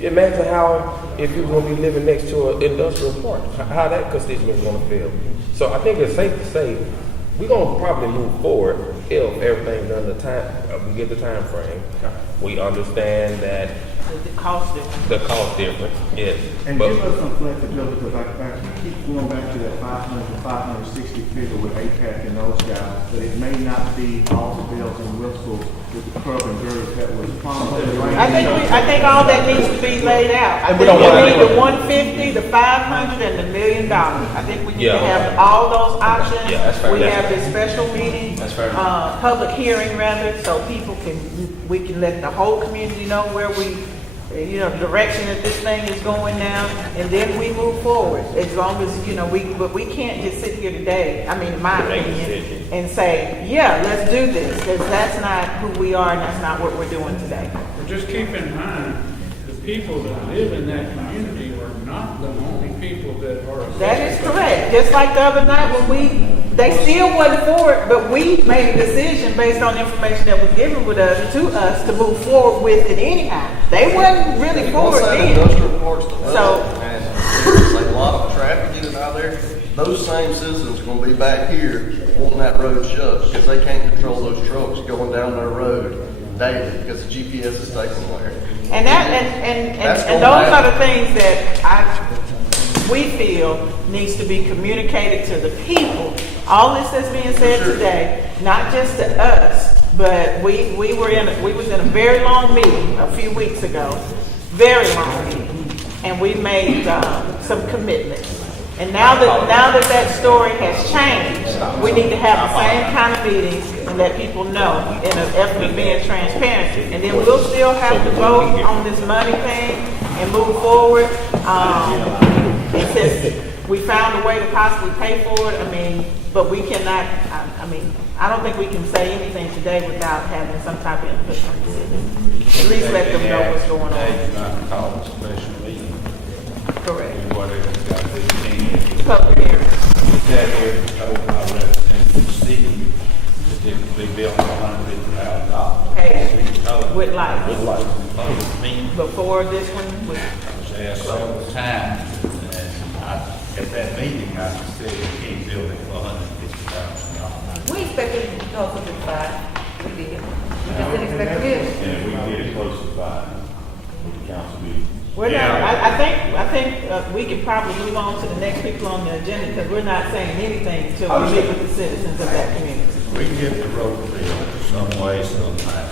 Imagine how, if you're going to be living next to an industrial park, how that constituent is going to feel. So I think it's safe to say we're going to probably move forward if everything's done the time, we get the time frame. We understand that The cost difference. the cost difference, yes. And But give us some flexibility, because I keep going back to that 560 figure with APAC and those guys, but it may not be all the bells and whistles with the curb and girders that was promised. I think all that needs to be laid out. I think we need the 150, the 500, and the $1 million. I think we need to have all those options. Yeah, that's fair. We have this special meeting, That's fair. public hearing rather, so people we can let the whole community know where we, the direction that this thing is going now, and then we move forward. As long as, but we can't just sit here today, in my opinion, and say, yeah, let's do this, because that's not who we are and that's not what we're doing today. But just keep in mind, the people that live in that community are not the only people that are affected. That is correct. Just like the other night when they still wasn't for it, but we made a decision based on information that was given to us to move forward with it anyhow. They wasn't really for Once it that then. industrial park's developed, So- and there's like a lot of traffic getting out there, those same citizens are gonna be back here wanting that road shut because they can't control those trucks going down their road daily because the GPS is taking them there. And that and those are the things that we feel needs to be communicated to the people. All this that's being said today, not just to us, but we was in a very long meeting a few weeks ago, very long meeting, and we made some commitments. And now that story has changed, we need to have the same kind of meetings and let people know in an effort of being transparent. And then we'll still have to vote on this money thing and move forward. And since we found a way to possibly pay for it, but we cannot, I don't think we can say anything today without having some type of input from the city. At least let them know what's going on. Correct. Public hearing. Hey, with light. Before this one was Asked several times, and at that meeting, I said, you can't build it for $150,000. We expected it to go to 5. We did. We just didn't expect it. And we get it close to 5 with the council meeting. Well, no, I think we could probably move on to the next people on the agenda because we're not saying anything until we meet with the citizens of that community. We can get the road built some way, sometime.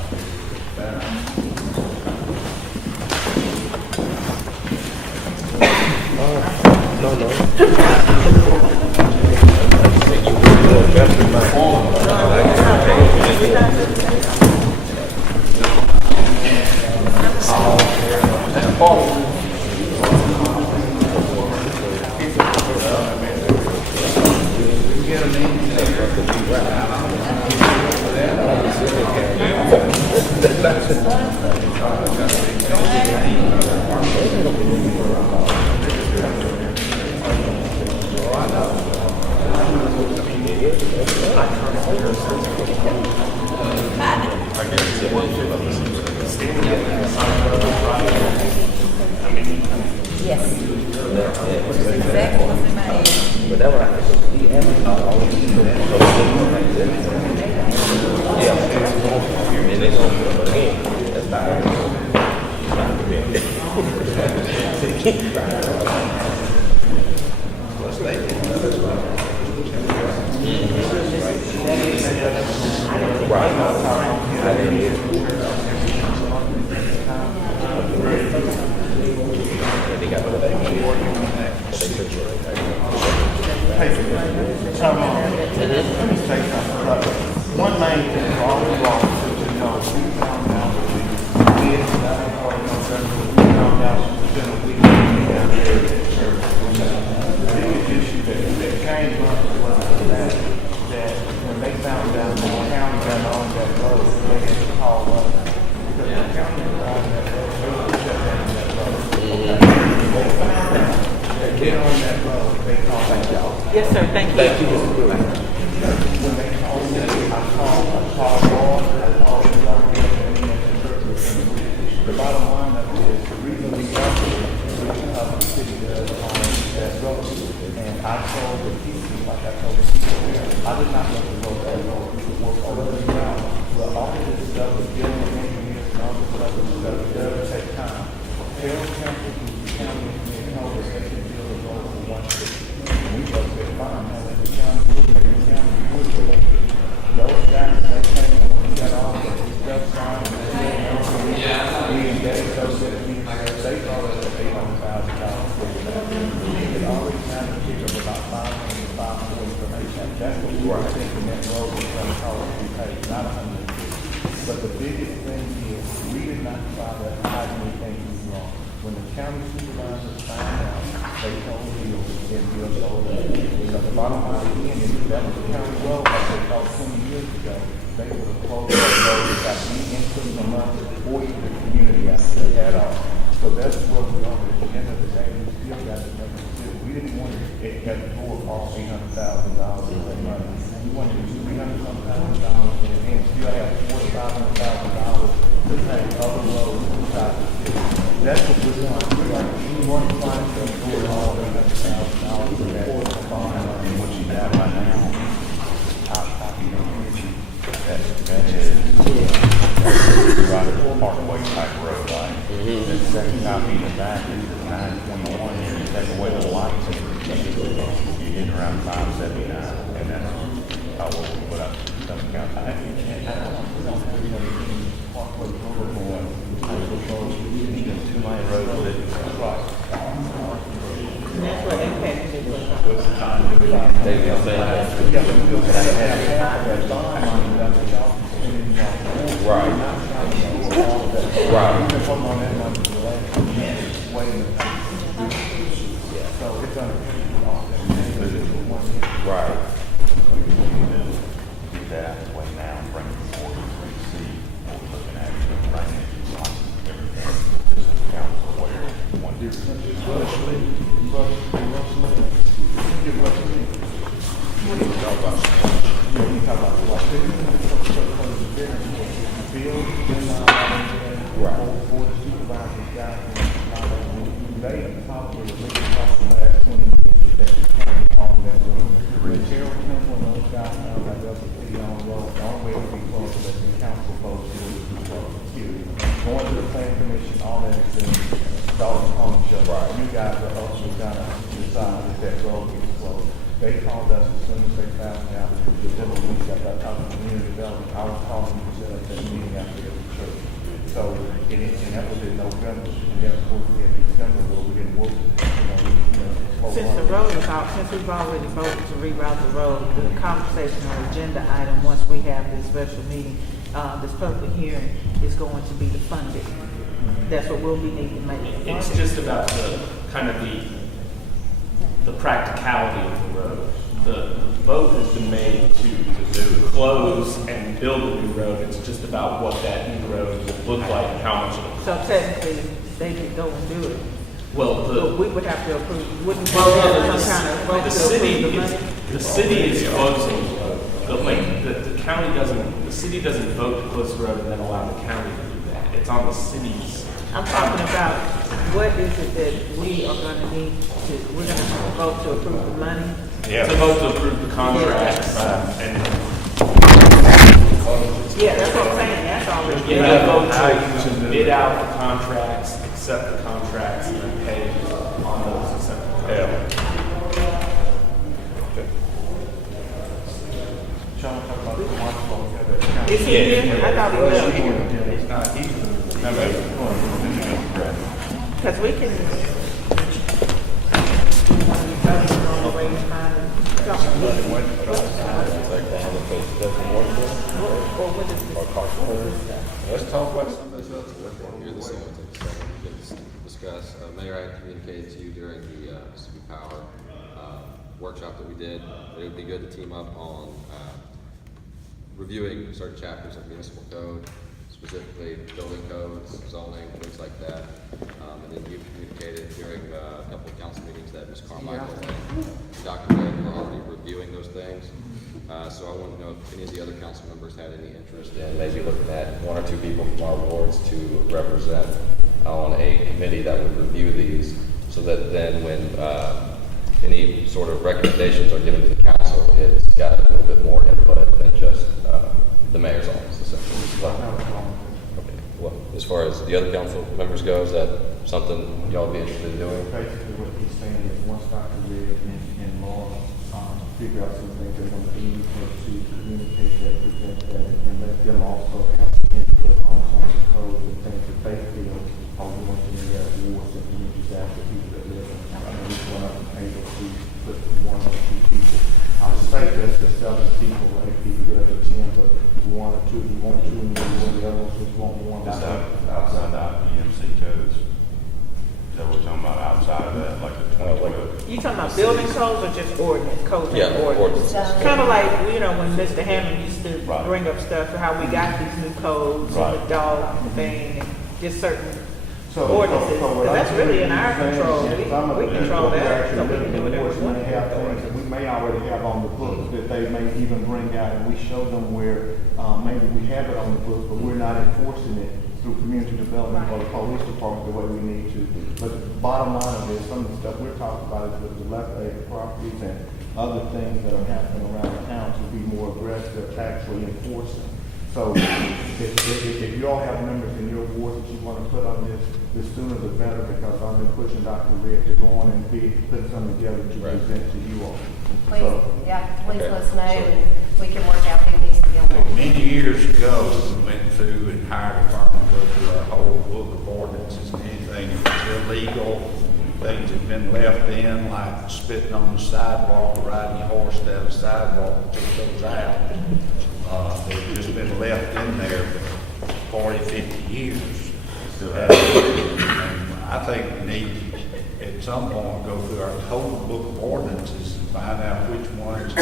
Yes. Exactly what's in my head. One main thing for all the laws to know, we found out that we did, we found out within a week, down there at church. The biggest issue that came up was that when they found out that the county got on that road, they had to call us. Because the county was on that road, they would shut down that road. They found out that get on that road, they called us. Yes, sir. Thank you. Thank you, Mr. Brewer. When they called me, I called Lord, I called the bottom line of it is the reason we got here is because the city does own that road. And I told the people, like I told the people here, I did not want to go that road. We could work all over the ground. Well, all of this stuff with building engineers and all this stuff, it does take time. Tell council, the county engineer told us they can build a road for 150. And we just said, fine, now let the county look at the county. Those guys, they came and when we got all the stuff signed, we indebted those citizens, they thought it was $800,000. It already had a figure of about $500,000 for information. That's what we were thinking that road was going to cost to be paid, not $150,000. But the biggest thing is, we did not try to hide anything wrong. When the county supervisors found out, they told Bill, and Bill told us. The bottom line again is that was the county road like they thought 20 years ago. They would have closed that road without any input from us or the community out there at all. So that's where we are, at the end of the day, we still got to make a decision. We didn't want to get the board cost $800,000 of money. We wanted to do $300,000 and still have $4,500,000 to pay other roads inside the city. That's what we're doing. We want to find some door all $800,000 in that bond. And what you got right now, that is rerouted parkway type road, right? The second copy in the back is 921, and you take away the lights, and you're getting around 579, and that's what we put up. Doesn't count. We don't have any parkway road going, two-lane road that is right. And that's what impacted it. What's the time? They can say that. Right. Right. Right. Get that out of the way now and bring it forward so we see what we're looking at, everything. This is the council where one different. Going to the planning commission, all that is dog and pony show. Right. You guys are also gonna decide if that road gets closed. They called us as soon as they found out, within a week after I talked to community development, I was calling you to set up that meeting after the church. So, and that was in November, and then of course we had December where we didn't work, Since the road is out, since we've already voted to reroute the road, the conversation or agenda item, once we have this special meeting, this public hearing is going to be the funding. That's what we'll be needing to make. It's just about the kind of the practicality of the road. The vote has been made to close and build a new road. It's just about what that new road will look like and how much it will cost. So technically, they could go and do it. Well, But we would have to approve, wouldn't we have some kind of vote the to city approve the is, money? the city is closing, the county doesn't, the city doesn't vote to close the road and then allow the county to do that. It's on the city's. I'm talking about, what is it that we are gonna need to, we're gonna vote to approve the money? To vote to approve the contracts, and Yeah, that's what I'm saying, that's already. you gotta vote to bid out the contracts, accept the contracts, and then pay on those accepted contracts. Sean, talk about the watch. Is he here? I thought he was. He's not, Cause we can. Let's talk about some. You're the same, take a second, we can discuss. Mayor, I had communicated to you during the Mississippi Power workshop that we did, that it would be good to team up on reviewing certain chapters of municipal code, specifically building codes, zoning, things like that. And then you communicated during a couple of council meetings that Ms. Carmichael and Dr. Red were already reviewing those things. So I want to know if any of the other council members had any interest in maybe looking at one or two people from our wards to represent on a committee that would review these, so that then when any sort of recommendations are given to the council, it's got a little bit more input than just the mayor's office, essentially. Okay. Well, as far as the other council members go, is that something y'all would be interested in doing? Basically, what he's saying is once Dr. Red and Laura figure out some things they're going to do to communicate that, present that, and let them also have some input on some of the codes and things that they feel are going to their wards and communities after people that live in. I mean, each one of them able to put one or two people. I say that's the 7 people, 8 people get up to 10, but 1 or 2, you want 2 and the other ones just want 1. Is that outside the EMC codes? Is that what we're talking about outside of that, like the 2012? You talking about building codes or just ordinance, codes Yeah, and ordinance? ordinance. Kind of like, you know, when Mr. Hammond used to bring up stuff, how we got these new codes and the dog thing, and just certain ordinances, because that's really in our control. Some of We the control people who that, actually so we live can in do the whatever wards we want. may have things that we may already have on the books that they may even bring out, and we show them where, maybe we have it on the books, but we're not enforcing it through community development or the police department the way we need to. But the bottom line of this, some of the stuff we're talking about is with the dilapidated properties and other things that are happening around town to be more aggressive, actually enforcing. So if you all have members in your ward that you want to put on this, the sooner the better, because I've been pushing Dr. Red to go on and put something together to present to you all. Please, So, please let us know, and we can work out who needs to be on there. Many years ago, we went through and hired a firm to go through our whole book of ordinances and anything that's illegal, things that have been left in, like spitting on the sidewalk, or riding your horse down the sidewalk, took those out. They've just been left in there for 40, 50 years. And I think we need, at some point, go through our total book of ordinances and find out which ones, a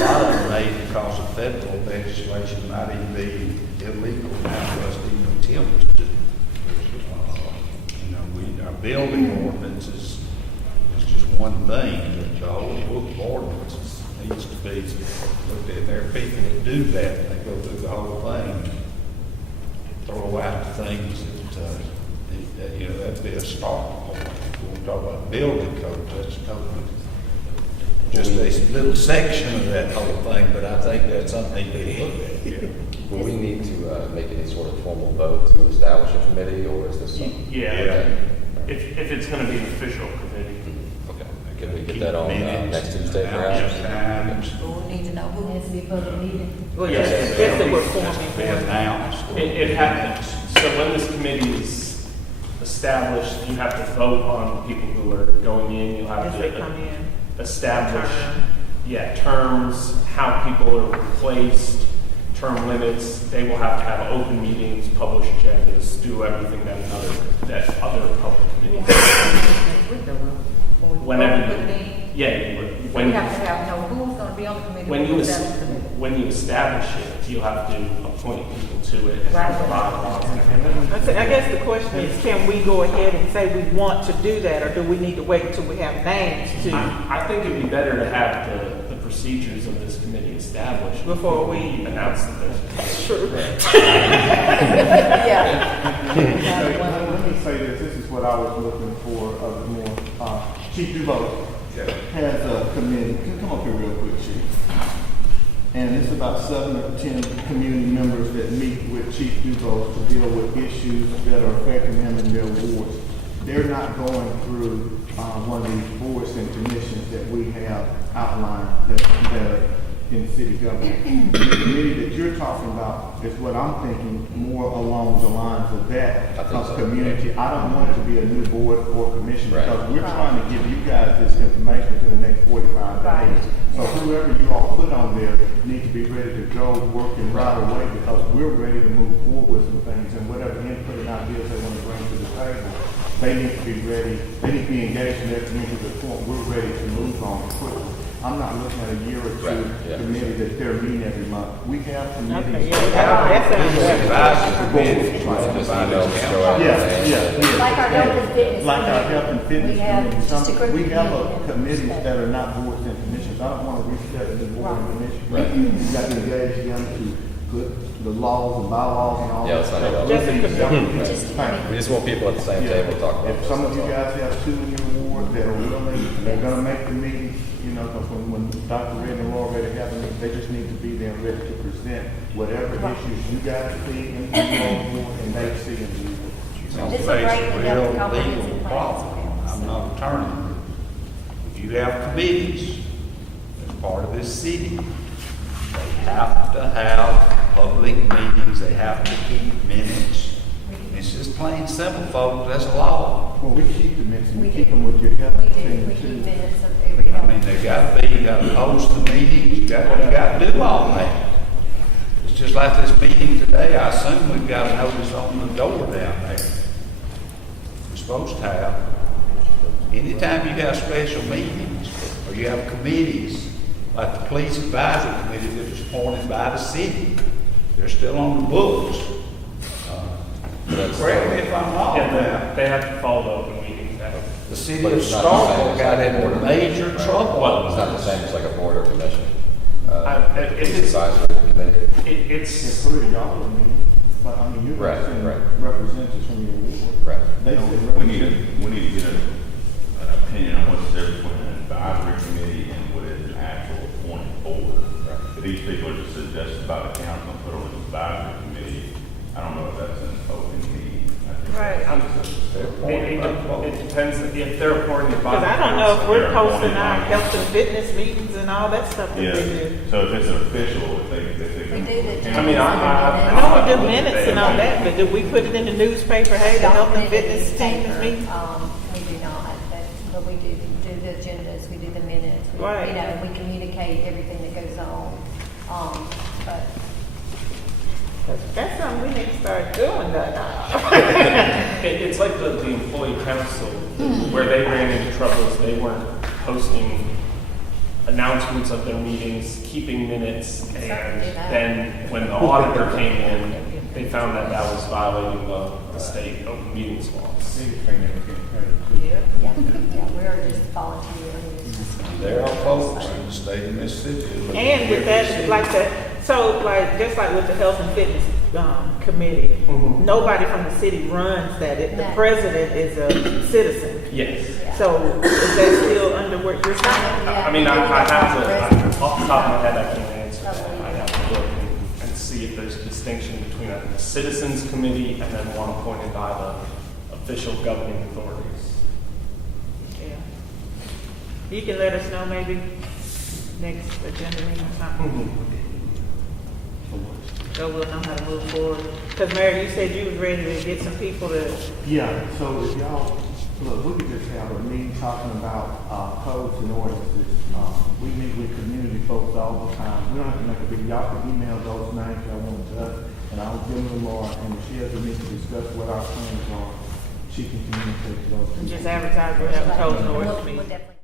lot of them may, because of federal legislation, might even be illegal now for us to even attempt to do. Our building ordinances is just one thing, but the whole book of ordinances needs to be looked at. There are people that do that, they go through the whole thing, throw out the things that that'd be a start point. When we talk about building code, that's just a little section of that whole thing, but I think that's something to look at here. Will we need to make any sort of formal vote to establish a committee, or is this something? Yeah. If it's going to be an official committee. Okay, can we get that on next Tuesday perhaps? We'll need to know It who. has to be public meeting. Well, yes, yes, that we're forming. Be announced. It happens. So when this committee is established, you have to vote on the people who are going in. You'll have As they come to in. establish, Term. terms, how people are replaced, term limits. They will have to have open meetings, publish agendas, do everything that other public committees. Whenever, We have to have who's going to be on the committee. when you establish it, you'll have to appoint people to it and Right. provide laws and everything. I guess the question is, can we go ahead and say we want to do that, or do we need to wait until we have names to, I think it'd be better to have the procedures of this committee established before we announce that there's a committee. Sure. Yeah. let me say this is what I was looking for, more, Chief Dubois has a committee, come up here real quick, Chief. And it's about 7 or 10 community members that meet with Chief Dubois to deal with issues that are affecting them in their wards. They're not going through one of these boards and commissions that we have outlined that are in city government. The committee that you're talking about is what I'm thinking more along the lines of that, of community. I don't want it to be a new board or commission, because we're trying to give you guys this information for the next 45 days. So whoever you all put on there needs to be ready to go working right away, because we're ready to move forward with some things, and whatever input and ideas they want to bring to the table, they need to be ready, they need to be engaged in their community to the point we're ready to move on quickly. I'm not looking at a year or two committee that they're meeting every month. We have committees. that sounds Like our health and fitness. Like our health and fitness We have committee. just a quick We have meeting. committees that are not boards and commissions. I don't want to reset a new board and commission. You got to engage them to put the laws and bylaws and all Yeah, that let's not stuff. do that. Thank you. We just want people at the same table to talk about If this. some of you that's all. guys have 2 in your ward that are willing, they're gonna make the meeting, because when Dr. Red and Laura ready to have a meeting, they just need to be there ready to present whatever issues you guys see in your ward and they see in the ward. This is Face great, a we have a real comprehensive legal plan. problem. I'm not an attorney. If you have committees as part of this city, they have to have public meetings, they have to keep minutes. It's just plain simple, folks, that's a law. Well, we keep the minutes, we keep them with your help. We do, we keep minutes of every. I mean, they gotta be, you gotta post the meetings, you gotta do all that. It's just like this meeting today, I assume we've got a notice on the door down there. We're supposed to have. Anytime you have special meetings, or you have committees, like the police advisory committee that was appointed by the city, they're still on the books. that's. Correct me if I'm wrong. Yeah, they have to follow the open meetings act. The city But of it's not the same Starkville as got like a into board or major commission, right? trouble. It's not the same as like a board or commission. If It's it's- advisory committee. It's, Including y'all, I mean, but I mean, you're Right, representing right. representatives from your ward. Right. They said We need representatives. to get an opinion on what's the difference between an advisory committee and what is an actual appointed board. If these people are just suggested by the council, put on an advisory committee, I don't know if that's an open meeting. I think Right. it depends, if they're appointed by. Because I don't know if we're posting our health and fitness meetings and all that stuff that Yeah, they do. so if it's an official, if they We do the. I mean, I know we do minutes and all that, but do we put it in the newspaper, hey, the health and fitness team is meeting? We do not, but we do the agendas, we do the minutes. Right. You know, we communicate everything that goes on, but. That's something we need to start doing that now. It's like the employee council, where they ran into troubles, they weren't posting announcements of their meetings, keeping minutes, and then when the auditor came in, they found that that was violating the state open meetings laws. Yeah. Yeah, we're just volunteering. It's just- There are folks in the state of Mississippi. And with that, like so like, just like with the health and fitness, committee, nobody from the city runs that. The No. president is a citizen. Yes. So is that still under what you're saying? I mean, I have to, off the top of my head, I can't answer that. I have to look and see if there's a distinction between a citizens committee and then one appointed by the official governing authorities. Yeah. You can let us know maybe next agenda meeting or something. So we'll know how to move forward. Because Mary, you said you was ready to get some people to, Yeah, so if y'all, look, we could just have a meeting talking about, codes and ordinances. We meet with community folks all the time. We don't have to make a big, y'all can email those names y'all want to us, and I'll give them to Laura, and if she has a meeting to discuss what our plans are, she can communicate to those people. just advertise, we have a code and ordinance We'll meeting. definitely